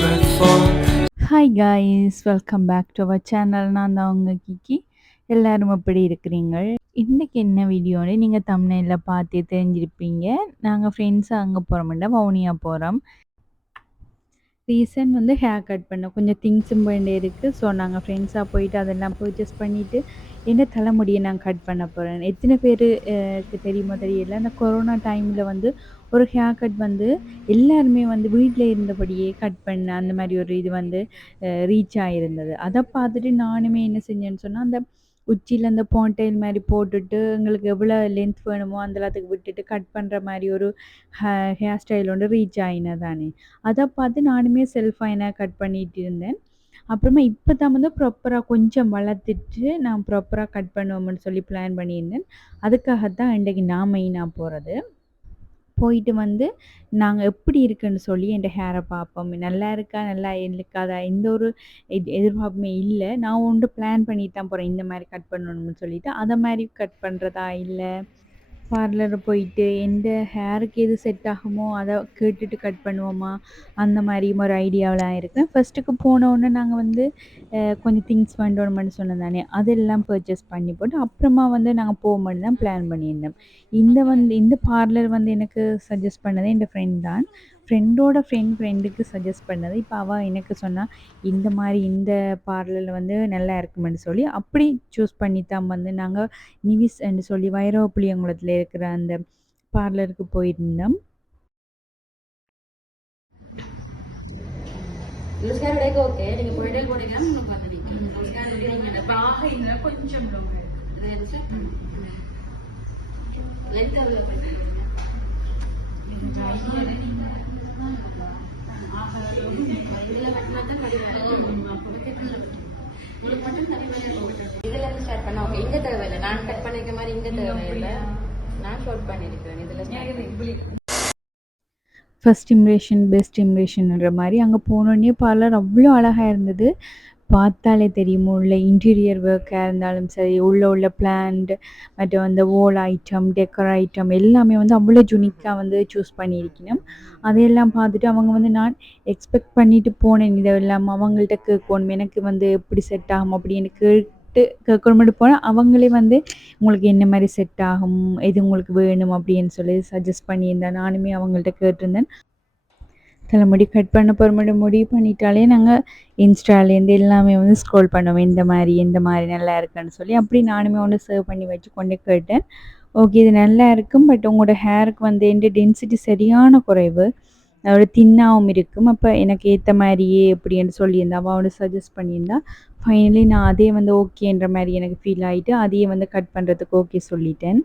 breath for. Hi guys, welcome back to our channel. நான் தான் உங்கள் கிக்கி. எல்லாரும் எப்படி இருக்கிறீங்க? இன்றைக்கி என்ன வீடியோன்னு நீங்கள் தம்ப்நெயிலில் பார்த்து தெரிஞ்சிருப்பீங்க. நாங்கள் ஃப்ரெண்ட்ஸாக அங்கே போகிறோம்னா வவுனியா போகிறோம். ரீசன் வந்து ஹேர் கட் பண்ண கொஞ்சம் திங்ஸும் வேண்டி இருக்குது. ஸோ நாங்கள் ஃப்ரெண்ட்ஸாக போயிட்டு அதெல்லாம் பர்ச்சேஸ் பண்ணிவிட்டு என்ன தலைமுடியை நான் கட் பண்ண போகிறேன். எத்தனை பேருக்கு தெரியுமோ தெரியல, அந்த கொரோனா டைமில் வந்து ஒரு ஹேர் கட் வந்து எல்லாருமே வந்து வீட்டில் இருந்தபடியே கட் பண்ண அந்த மாதிரி ஒரு இது வந்து ரீச் ஆகிருந்தது. அதை பார்த்துட்டு நானுமே என்ன செஞ்சேன்னு சொன்னால், அந்த உச்சியில் அந்த பான்டெயில் மாதிரி போட்டுட்டு எங்களுக்கு எவ்வளோ லென்த் வேணுமோ அந்த எல்லாத்துக்கு விட்டுட்டு கட் பண்ணுற மாதிரி ஒரு ஹேர் ஸ்டைல் ஒன்று ரீச் ஆகினதானே. அதை பார்த்து நானுமே செல்ஃபாக கட் பண்ணிகிட்டு இருந்தேன். அப்புறமா இப்போ தான் வந்து ப்ராப்பராக கொஞ்சம் வளர்த்துட்டு நான் ப்ராப்பராக கட் பண்ணுவோம்னு சொல்லி பிளான் பண்ணியிருந்தேன். அதுக்காகத்தான் இன்றைக்கி நான் மெயினாக போகிறது. போயிட்டு வந்து நாங்கள் எப்படி இருக்குன்னு சொல்லி என் ஹேரை பார்ப்போம். நல்லா இருக்கா, நல்லா இருக்காதா, எந்த ஒரு எதிர்பார்ப்புமே இல்லை. நான் ஒன்று பிளான் பண்ணிட்டு தான் போகிறேன், இந்த மாதிரி கட் பண்ணணும்னு சொல்லிட்டு. அதை மாதிரி கட் பண்ணுறதா இல்லை பார்லர் போயிட்டு எந்த ஹேருக்கு எது செட் ஆகுமோ அதை கேட்டுட்டு கட் பண்ணுவோமா, அந்த மாதிரி ஒரு ஐடியாவெலாம் இருக்கேன். ஃபஸ்ட்டுக்கு போனோடனே நாங்கள் வந்து கொஞ்சம் திங்ஸ் வேண்டோம்னு சொன்னோம் தானே, அதெல்லாம் பர்ச்சேஸ் பண்ணி போட்டு அப்புறமா வந்து நாங்கள் போகும்போது தான் பிளான் பண்ணியிருந்தோம். இந்த பார்லர் வந்து எனக்கு சஜஸ்ட் பண்ணது என் ஃப்ரெண்ட் தான். ஃப்ரெண்டோட ஃப்ரெண்டுக்கு சஜஸ்ட் பண்ணது. இப்போ அவள் எனக்கு சொன்னால் இந்த மாதிரி இந்த பார்லரில் வந்து நல்லா இருக்குமென்னு சொல்லி அப்படி சூஸ் பண்ணி தான் வந்து நாங்கள் நிவிஸ் என்று சொல்லி வைரவப்புளியங்குளத்தில் இருக்கிற அந்த பார்லருக்கு போயிருந்தோம். ஓகே, நீங்க போயிட்டே போனீங்க கொஞ்சம் இதுல இருந்து ஸ்டார்ட் பண்ண ஓகே. இங்க தேவையில்லை, நான் கட் பண்ணிருக்க மாதிரி இங்க தேவையில்லை, நான் ஷார்ட் பண்ணிருக்கேன். இதுல ஃபஸ்ட் இம்ப்ரெஷன் பெஸ்ட் இம்ப்ரெஷன்ன்ற மாதிரி அங்கே போனோடனே பார்லர் அவ்வளோ அழகாக இருந்தது. பார்த்தாலே தெரியுமோ, உள்ள இன்டீரியர் ஒர்க்காக இருந்தாலும் சரி, உள்ள பிளான்ட் மற்றும் அந்த ஓல் ஐட்டம், டெக்கர் ஐட்டம் எல்லாமே வந்து அவ்வளோ யூனிக்காக வந்து சூஸ் பண்ணியிருக்கணும். அதையெல்லாம் பார்த்துட்டு அவங்க வந்து நான் எக்ஸ்பெக்ட் பண்ணிட்டு போனேன். இதெல்லாம் அவங்கள்ட்ட கேட்கணும், எனக்கு வந்து எப்படி செட் ஆகும் அப்படின்னு கேட்கணும்னு போனால் அவங்களே வந்து உங்களுக்கு என்ன மாதிரி செட் ஆகும், எது உங்களுக்கு வேணும் அப்படின்னு சொல்லி சஜஸ்ட் பண்ணியிருந்தேன். நானுமே அவங்கள்ட்ட கேட்டிருந்தேன். தலைமுடி கட் பண்ண போகிற முடிவு பண்ணிட்டாலே நாங்கள் இன்ஸ்டாலேருந்து எல்லாமே வந்து ஸ்க்ரோல் பண்ணுவோம், எந்த மாதிரி நல்லா இருக்குன்னு சொல்லி. அப்படி நானுமே ஒன்று சேவ் பண்ணி வச்சு கொண்டு கேட்டேன். ஓகே, இது நல்லா இருக்கும், பட் உங்களோட ஹேருக்கு வந்து எந்த டென்சிட்டி சரியான குறைவு, அதோட தின்னாகவும் இருக்கும். அப்போ எனக்கு ஏற்ற மாதிரியே எப்படின்னு சொல்லியிருந்தா அவளோட சஜஸ்ட் பண்ணியிருந்தா. ஃபைனலி நான் அதே வந்து ஓகேன்ற மாதிரி எனக்கு ஃபீல் ஆகிட்டு அதையே வந்து கட் பண்ணுறதுக்கு ஓகே சொல்லிட்டேன்.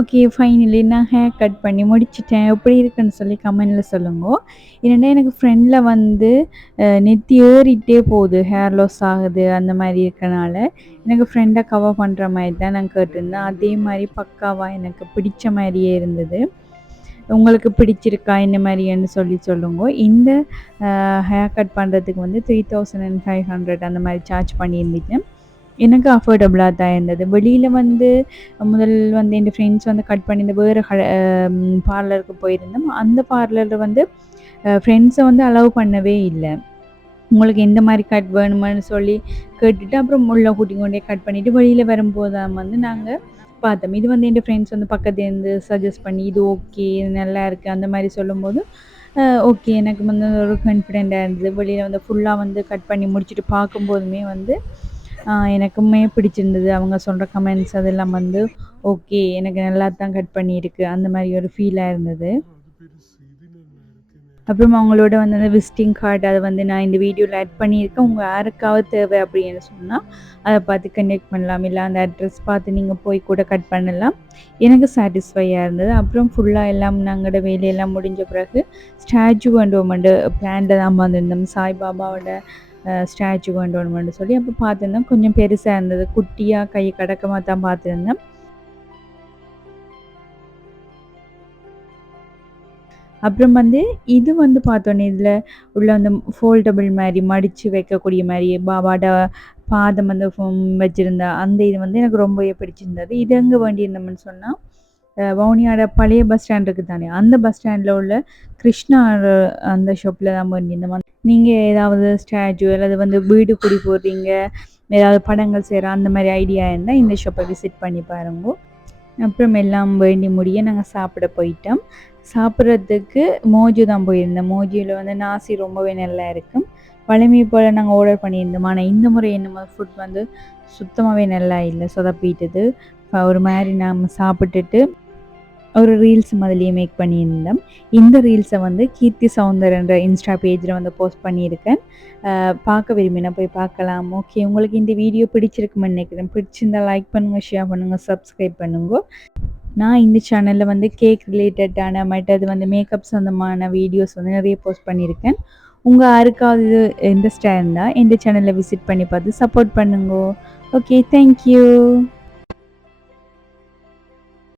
ஓகே ஃபைனலி நான் ஹேர் கட் பண்ணி முடிச்சுட்டேன். எப்படி இருக்குன்னு சொல்லி கமெண்ட்ல சொல்லுங்க. என்னன்னா எனக்கு ஃப்ரெண்ட்ல வந்து நெத்தி ஏறிட்டே போகுது. ஹேர் லாஸ் ஆகுது அந்த மாரி இருக்கனால, எனக்கு ஃப்ரெண்ட கவர் பண்ற மாரி தான் நான் கேட்டிருந்தேன். அதே மாரி பக்காவா எனக்கு பிடிச்ச மாரியே இருந்தது. உங்களுக்கு பிடிச்சிருக்கா இந்த மாரின்னு சொல்லி சொல்லுங்க. இந்த ஹேர் கட் பண்ணுறதுக்கு வந்து 3500 அந்த மாரி சார்ஜ் பண்ணியிருந்துச்சு. எனக்கு அஃபோர்டபுளா தான் இருந்தது. வெளியில வந்து முதல் வந்து என் ஃப்ரெண்ட்ஸ் வந்து கட் பண்ணியிருந்த வேறு பார்லருக்கு போயிருந்தோம். அந்த பார்லர்ல வந்து ஃப்ரெண்ட்ஸை வந்து அலோவ் பண்ணவே இல்ல. உங்களுக்கு எந்த மாரி கட் வேணுமான்னு சொல்லி கேட்டுட்டு, அப்புறம் உள்ள கூட்டிக் கொண்டே கட் பண்ணிட்டு வெளியில வரும்போது தான் வந்து நாங்க பார்த்தோம். இது வந்து என் ஃப்ரெண்ட்ஸ் வந்து பக்கத்துலேருந்து சஜெஸ்ட் பண்ணி, "இது ஓகே, இது நல்லாயிருக்கு" அந்த மாரி சொல்லும்போது, ஓகே எனக்கு வந்து ஒரு கான்ஃபிடென்ட்டா இருந்தது. வெளியில வந்து ஃபுல்லா வந்து கட் பண்ணி முடிச்சுட்டு பார்க்கும்போதுமே வந்து எனக்குமே பிடிச்சிருந்தது. அவங்க சொல்ற கமெண்ட்ஸ் அதெல்லாம் வந்து, ஓகே எனக்கு நல்லா தான் கட் பண்ணியிருக்கு. அந்த மாரி ஒரு ஃபீலா இருந்தது. அப்புறம் அவங்களோட வந்து அந்த விசிட்டிங் கார்டு அத வந்து நான் இந்த வீடியோல ஆட் பண்ணியிருக்கேன். உங்க யாருக்காவது தேவை அப்படின்னு சொன்னா, அத பார்த்து கனெக்ட் பண்ணலாம். இல்ல அந்த அட்ரஸ் பார்த்து நீங்க போய் கூட கட் பண்ணலாம். எனக்கு சாட்டிஸ்ஃபையா இருந்தது. அப்புறம் ஃபுல்லா எல்லாம் நாங்களோட வேலையெல்லாம் முடிஞ்ச பிறகு ஸ்டாச்சு வேண்டுவோம்ண்டு பிளான்ல தான் வந்திருந்தோம். சாய்பாபாவோட ஸ்டாச்சு வேண்டுவோம்ன்னு சொல்லி அப்போ பார்த்துருந்தோம். கொஞ்சம் பெருசா இருந்தது. குட்டியா கை கடக்கமா தான் பார்த்துருந்தேன். அப்புறம் வந்து இது வந்து பார்த்தோன்னே இதில உள்ள அந்த ஃபோல்டபுள் மாரி மடிச்சு வைக்கக்கூடிய மாரி பாபாவோட பாதம் வந்து வச்சிருந்த அந்த இது வந்து எனக்கு ரொம்பவே பிடிச்சிருந்தது. இது எங்கே வேண்டியிருந்தோம்னு சொன்னா, வவுனியாவோட பழைய பஸ் ஸ்டாண்ட் இருக்கு தானே, அந்த பஸ் ஸ்டாண்ட்ல உள்ள கிருஷ்ணா அந்த ஷாப்ல தான் வேண்டியிருந்தோம். நீங்க ஏதாவது ஸ்டாச்சு அல்லது வந்து வீடு குடி போடுறீங்க, ஏதாவது படங்கள் செய்ற அந்த மாரி ஐடியா இருந்தா இந்த ஷாப்பை விசிட் பண்ணி பாருங்க. அப்புறம் எல்லாம் வேண்டி முடிய நாங்க சாப்பிட போயிட்டோம். சாப்பிட்றதுக்கு மோஜு தான் போயிருந்தோம். மோஜுல வந்து நாசி ரொம்பவே நல்லா இருக்கும். வழமை போல நாங்க ஆர்டர் பண்ணியிருந்தோம். ஆனா இந்த முறை என்னமோ ஃபுட் வந்து சுத்தமாவே நல்லா இல்ல. சொதப்பிட்டுது. ஒரு மாரி நாம சாப்பிட்டுட்டு ஒரு ரீல்ஸ் மாதிரியே மேக் பண்ணியிருந்தோம். இந்த ரீல்ஸை வந்து கீர்த்தி சௌந்தர்ன்ற இன்ஸ்டா பேஜில் வந்து போஸ்ட் பண்ணியிருக்கேன். பார்க்க விரும்பினா போய் பார்க்கலாம். ஓகே உங்களுக்கு இந்த வீடியோ பிடிச்சிருக்குமென்னு நினைக்கிறேன். பிடிச்சிருந்தா லைக் பண்ணுங்கள், ஷேர் பண்ணுங்கள், சப்ஸ்கிரைப் பண்ணுங்க. நான் இந்த சேனலில் வந்து கேக் ரிலேட்டடான மற்றது வந்து மேக்கப் சொந்தமான வீடியோஸ் வந்து நிறைய போஸ்ட் பண்ணியிருக்கேன். உங்கள் யாருக்காவது இது இன்ட்ரெஸ்டாக இருந்தால் இந்த சேனலை விசிட் பண்ணி பார்த்து சப்போர்ட் பண்ணுங்க. Okay thank you.